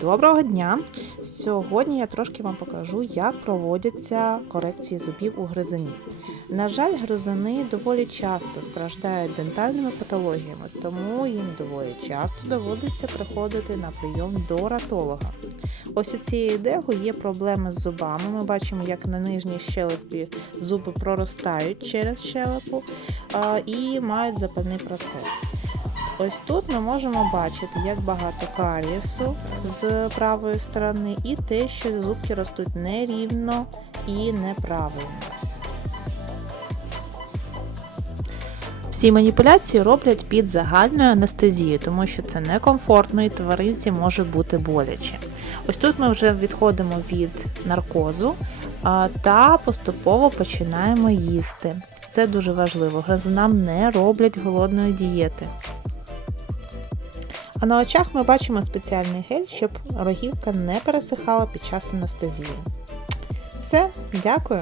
Доброго дня! Сьогодні я трошки вам покажу, як проводяться корекції зубів у гризунів. На жаль, гризуни доволі часто страждають дентальними патологіями, тому їм доволі часто доводиться приходити на прийом до ратолога. Ось у цієї дегу є проблеми з зубами. Ми бачимо, як на нижній щелепі зуби проростають через щелепу і мають запальний процес. Ось тут ми можемо бачити, як багато карієсу з правої сторони, і те, що зубки ростуть нерівно і неправильно. Всі маніпуляції роблять під загальною анестезією, тому що це некомфортно і тваринці може бути боляче. Ось тут ми вже відходимо від наркозу та поступово починаємо їсти. Це дуже важливо. Гризунам не роблять голодної дієти. А на очах ми бачимо спеціальний гель, щоб рогівка не пересихала під час анестезії. Все, дякую!